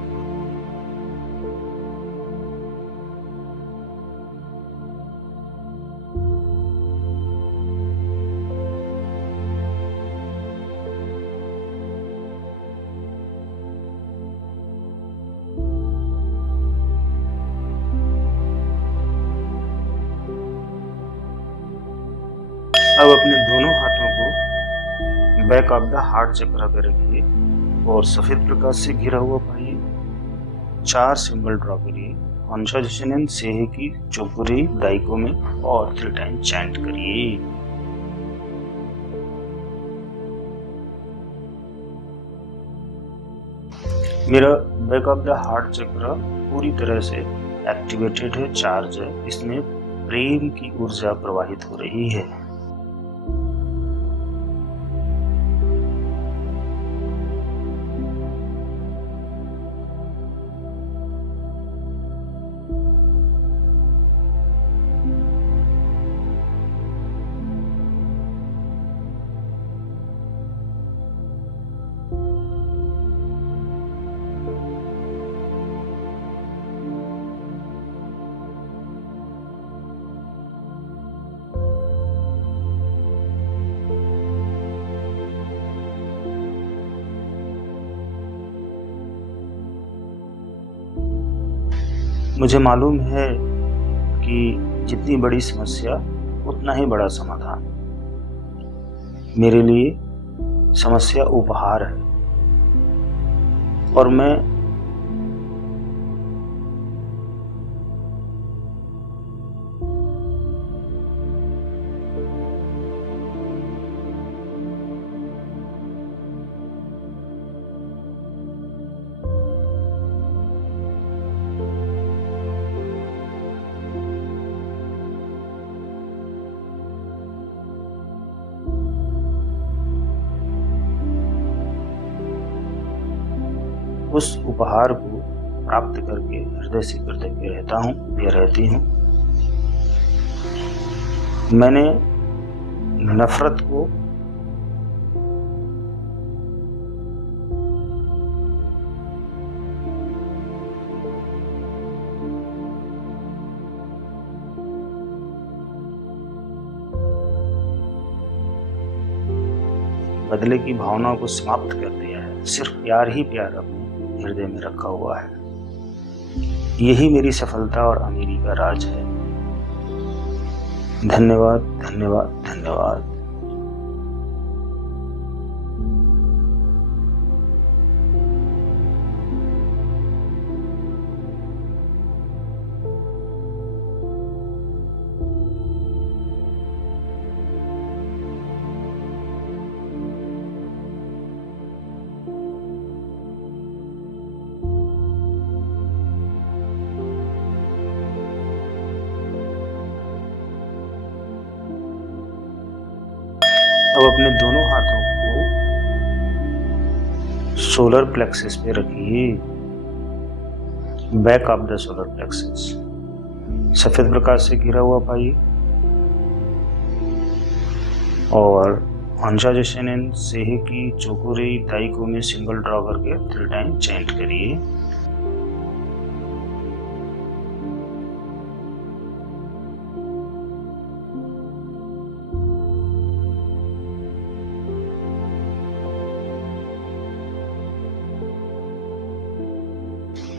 अब अपने दोनों हाथों को बैक ऑफ द हार्ट चक्र पे रखिए और सफेद प्रकाश से घिरा हुआ पाइए। 4 सिंबल ड्रॉ करिए। हंसा जैसे सेहे की चोकुरी दाइको में और 3 टाइम चैंट करिए। मेरा बैक ऑफ द हार्ट चक्र पूरी तरह से एक्टिवेटेड है, चार्ज है। इसमें प्रेम की ऊर्जा प्रवाहित हो रही है। मुझे मालूम है कि जितनी बड़ी समस्या उतना ही बड़ा समाधान। मेरे लिए समस्या उपहार है और मैं उस उपहार को प्राप्त करके हृदय से कृतज्ञ रहता हूँ या रहती हूँ। मैंने नफरत को बदले की भावना को समाप्त कर दिया है। सिर्फ प्यार ही प्यार अपने हृदय में रखा हुआ है। यही मेरी सफलता और अमीरी का राज है। धन्यवाद, धन्यवाद, धन्यवाद। अब अपने दोनों हाथों को सोलर प्लेक्सस पे रखिए, back of the solar plexus. सफेद प्रकाश से घिरा हुआ पाइए और अंशाजन इन सेहे की चोकुरी दाइको में सिंगल ड्रॉ करके 3 टाइम चेंट करिए।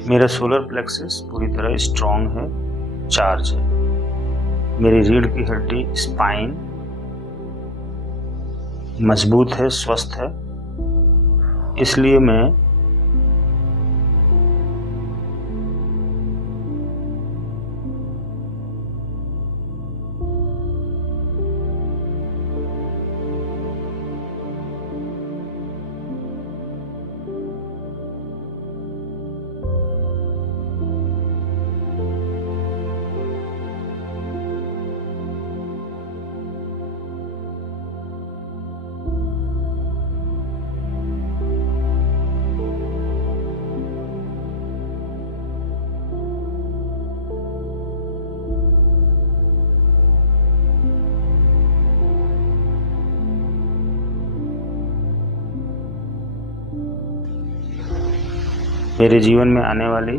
मेरा सोलर प्लेक्सस पूरी तरह स्ट्रॉन्ग है, चार्ज है। मेरी रीढ़ की हड्डी स्पाइन मजबूत है, स्वस्थ है। इसलिए मैं मेरे जीवन में आने वाली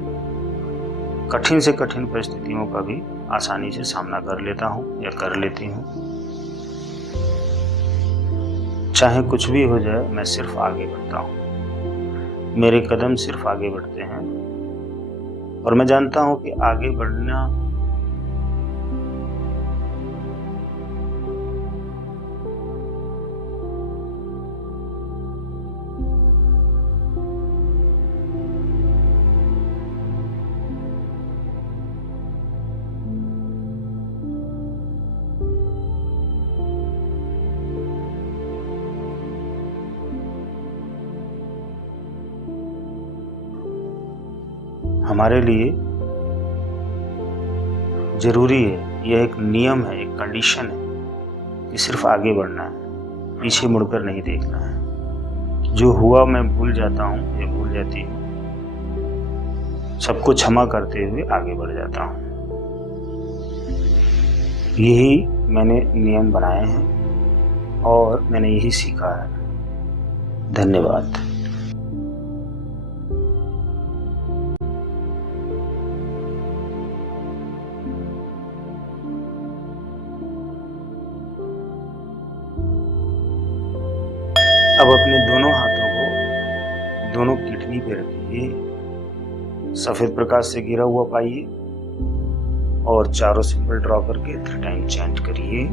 कठिन से कठिन परिस्थितियों का भी आसानी से सामना कर लेता हूँ या कर लेती हूँ। चाहे कुछ भी हो जाए, मैं सिर्फ आगे बढ़ता हूँ। मेरे कदम सिर्फ आगे बढ़ते हैं और मैं जानता हूँ कि आगे बढ़ना हमारे लिए जरूरी है। यह एक नियम है, एक कंडीशन है कि सिर्फ आगे बढ़ना है, पीछे मुड़कर नहीं देखना है। जो हुआ मैं भूल जाता हूँ या भूल जाती हूँ, सबको क्षमा करते हुए आगे बढ़ जाता हूँ। यही मैंने नियम बनाए हैं और मैंने यही सीखा है। धन्यवाद। अब अपने दोनों हाथों को दोनों किडनी पे रखिए, सफेद प्रकाश से घिरा हुआ पाइए और चारों सिंबल ड्रॉ करके 3 टाइम चैंट करिए।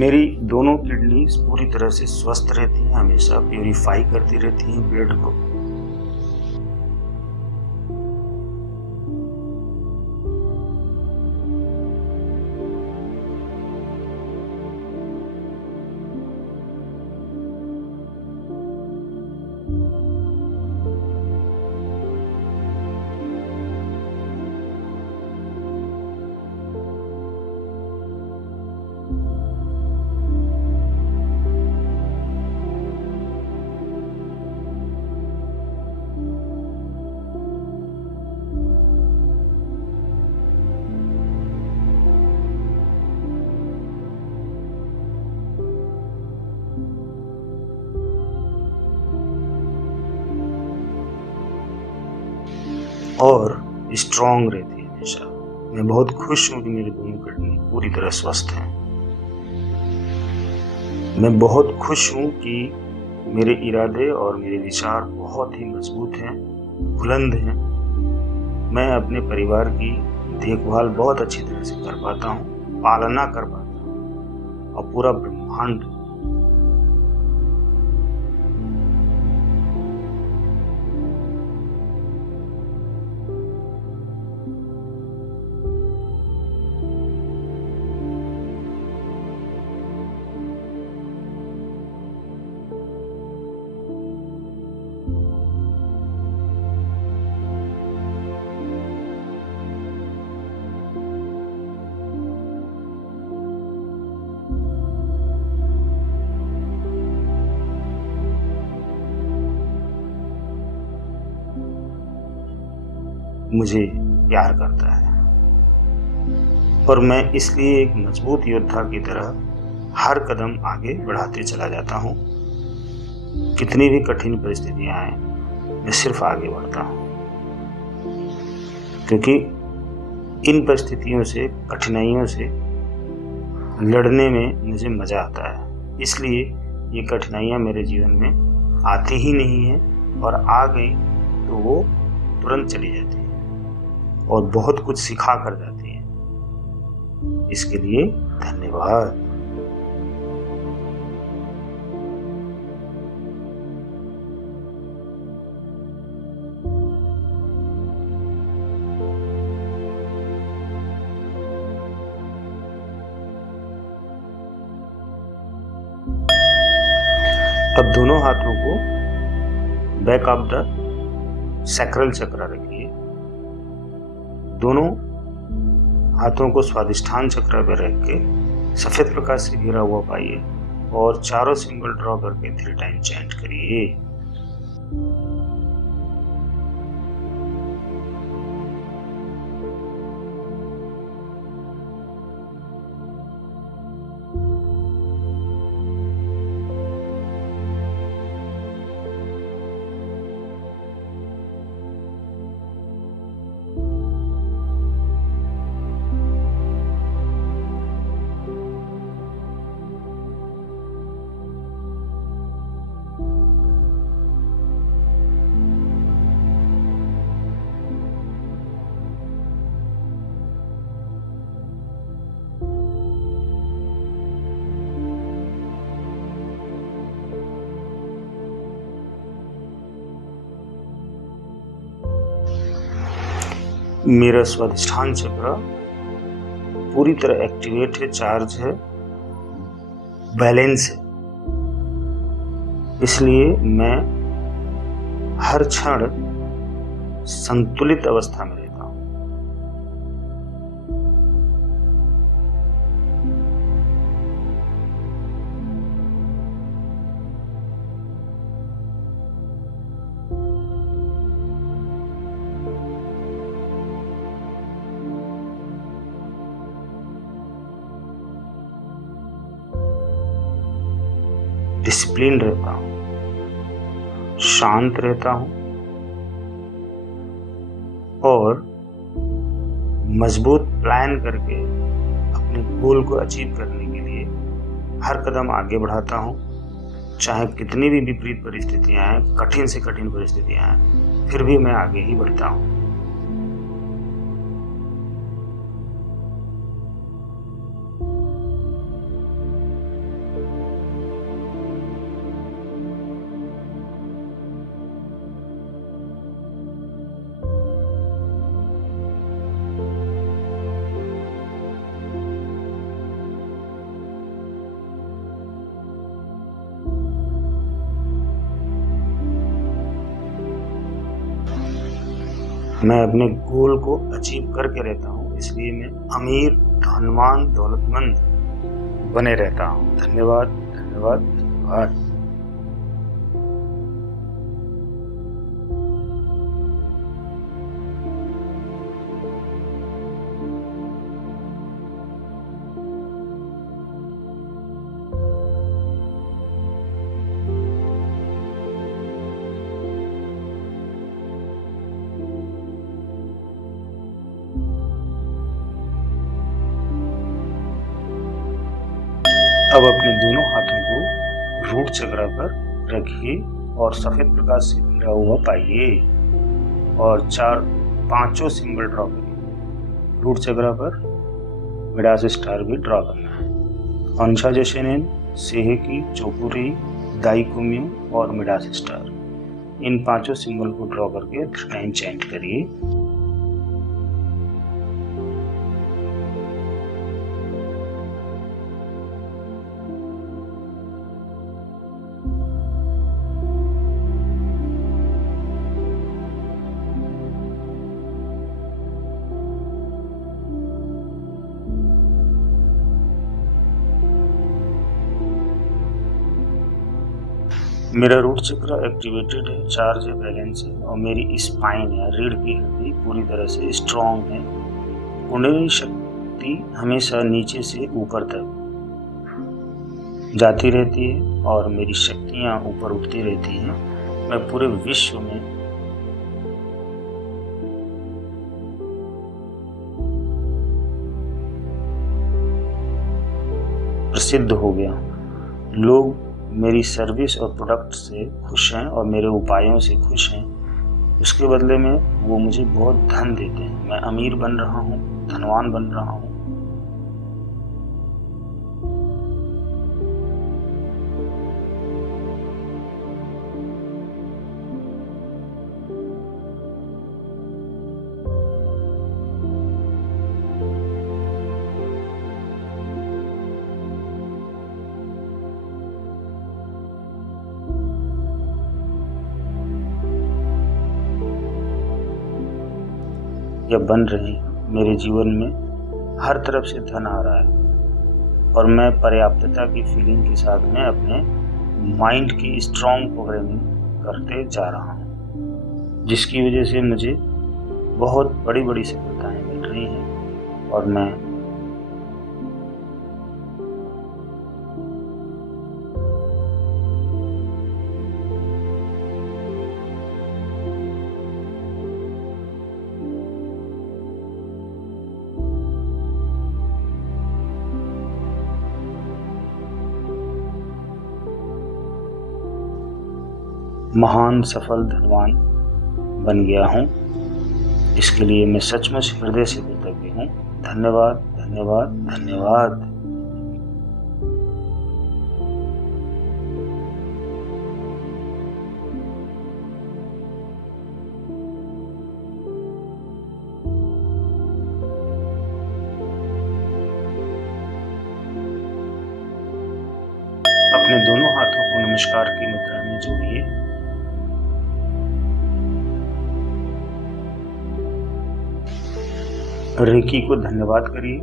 मेरी दोनों किडनी पूरी तरह से स्वस्थ रहती हैं, हमेशा प्यूरिफाई करती रहती हैं ब्लड को। और स्ट्रॉन्ग रहती है हमेशा। मैं बहुत खुश हूँ कि मेरी दोनों किडनी पूरी तरह स्वस्थ हैं। मैं बहुत खुश हूँ कि मेरे इरादे और मेरे विचार बहुत ही मजबूत हैं, बुलंद हैं। मैं अपने परिवार की देखभाल बहुत अच्छी तरह से कर पाता हूँ, पालना कर पाता हूँ और पूरा ब्रह्मांड मुझे प्यार करता है और मैं इसलिए एक मजबूत योद्धा की तरह हर कदम आगे बढ़ाते चला जाता हूँ। कितनी भी कठिन परिस्थितियां आए, मैं सिर्फ आगे बढ़ता हूँ, क्योंकि इन परिस्थितियों से, कठिनाइयों से लड़ने में मुझे मजा आता है। इसलिए ये कठिनाइयां मेरे जीवन में आती ही नहीं है, और आ गई तो वो तुरंत चली जाती है और बहुत कुछ सिखा कर जाती है। इसके लिए धन्यवाद। अब दोनों हाथों को बैक ऑफ द सैक्रल चक्र रखिए। दोनों हाथों को स्वादिष्ठान चक्र पर रख के सफेद प्रकाश से घिरा हुआ पाइए और चारों सिंबल ड्रॉ करके 3 टाइम चैंट करिए। मेरा स्वादिष्ठान चक्र पूरी तरह एक्टिवेट है, चार्ज है, बैलेंस है। इसलिए मैं हर क्षण संतुलित अवस्था में रहता हूँ। डिसिप्लिन रहता हूँ, शांत रहता हूँ और मजबूत प्लान करके अपने गोल को अचीव करने के लिए हर कदम आगे बढ़ाता हूँ। चाहे कितनी भी विपरीत परिस्थितियां आए, कठिन से कठिन परिस्थितियां आए, फिर भी मैं आगे ही बढ़ता हूँ। मैं अपने गोल को अचीव करके रहता हूँ, इसलिए मैं अमीर, धनवान, दौलतमंद बने रहता हूँ। धन्यवाद, धन्यवाद, धन्यवाद। अब अपने दोनों हाथों को रूट चक्र पर रखिए और सफेद प्रकाश से घिरा हुआ पाइए और 4-5 सिंबल ड्रॉ करिए। रूट चक्र पर मिडास स्टार भी ड्रॉ करना है। अंशा जशेनेन, सेहेकी, चोकुरी, दाइकुम्यू और मिडास स्टार, इन 5 सिंबल को ड्रॉ करके टाइम चेंज करिए। मेरा रूट चक्र एक्टिवेटेड है, चार्ज है, बैलेंस है और मेरी स्पाइन है, रीढ़ की हड्डी पूरी तरह से स्ट्रॉन्ग है। कुंडलिनी शक्ति हमेशा नीचे से ऊपर तक जाती रहती है और मेरी शक्तियाँ ऊपर उठती रहती हैं। मैं पूरे विश्व में प्रसिद्ध हो गया हूँ। लोग मेरी सर्विस और प्रोडक्ट से खुश हैं और मेरे उपायों से खुश हैं। उसके बदले में वो मुझे बहुत धन देते हैं। मैं अमीर बन रहा हूँ, धनवान बन रहा हूँ। या बन रही हैं। मेरे जीवन में हर तरफ से धन आ रहा है और मैं पर्याप्तता की फीलिंग के साथ में अपने माइंड की स्ट्रॉन्ग प्रोग्रामिंग करते जा रहा हूँ, जिसकी वजह से मुझे बहुत बड़ी बड़ी सफलताएं मिल रही हैं और मैं महान सफल धनवान बन गया हूँ। इसके लिए मैं सचमुच हृदय से कृतज्ञ हूँ। धन्यवाद, धन्यवाद, धन्यवाद। अपने दोनों हाथों को नमस्कार की मुद्रा में जोड़िए। रेकी को धन्यवाद करिए।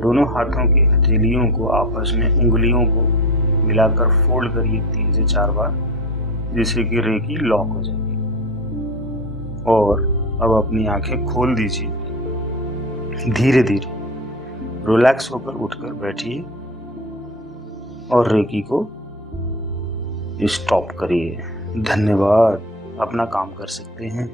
दोनों हाथों की हथेलियों को आपस में उंगलियों को मिलाकर फोल्ड करिए 3 से 4 बार, जिससे कि रेकी लॉक हो जाएगी। और अब अपनी आंखें खोल दीजिए। धीरे धीरे रिलैक्स होकर उठकर बैठिए और रेकी को स्टॉप करिए। धन्यवाद। अपना काम कर सकते हैं।